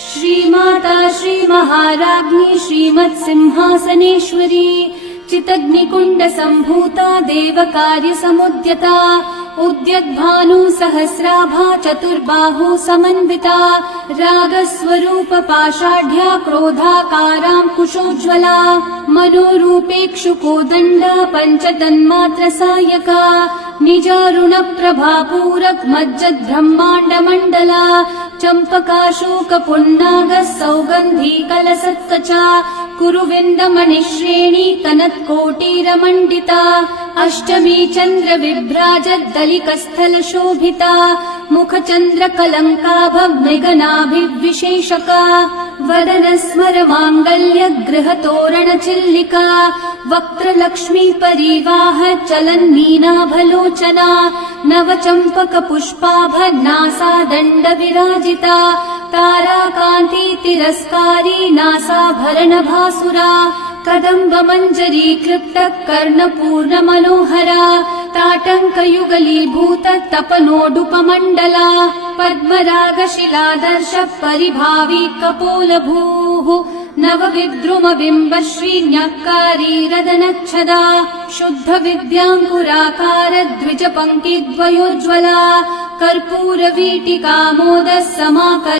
श्रीमाता श्रीमहाराज्ञी श्रीमत्सिंहासनेश्वरी चितग्निकुण्ड सम्भूता देवकार्यसमुद्यता उद्यद्भानु सहस्राभा चतुर्बाहु समन्विता रागस्वरूप पाषाढ्या क्रोधाकारां कुशोज्ज्वला मनोरूपेक्षुकोदण्ड पञ्चतन्मात्र सायका निजारुण प्रभापूरक मज्जद् ब्रह्माण्ड मण्डला चम्पकाशोक पुन्नाग सौगन्धी कलसत्कचा कुरुविन्दमणिश्रेणी कनत्कोटीरमण्डिता अष्टमी चन्द्र विभ्राजद्दलिकस्थल शोभिता मुखचन्द्र कलङ्काभ मृगनाभिविशेषका वदन स्मर माङ्गल्य गृहतोरण चिल्लिका वक्त्रलक्ष्मी परिवाह चलन्मीनाभलोचना नवचम्पक पुष्पाभ नासा दण्ड विराजिता ताराकान्ति तिरस्कारी नासाभरण भासुरा कदम्ब मञ्जरीकृत कर्णपूर्ण मनोहरा ताटङ्कयुगलीभूत तपनोडुपमण्डला पद्मरागशिलादर्श परिभावी कपोलभूः नवविद्रुम बिम्ब श्रीन्यक्कारी रदनच्छदा शुद्ध विद्याङ्कुराकार द्विज पङ्क्तिद्वयोज्ज्वला कर्पूर वीटिकामोद समाकर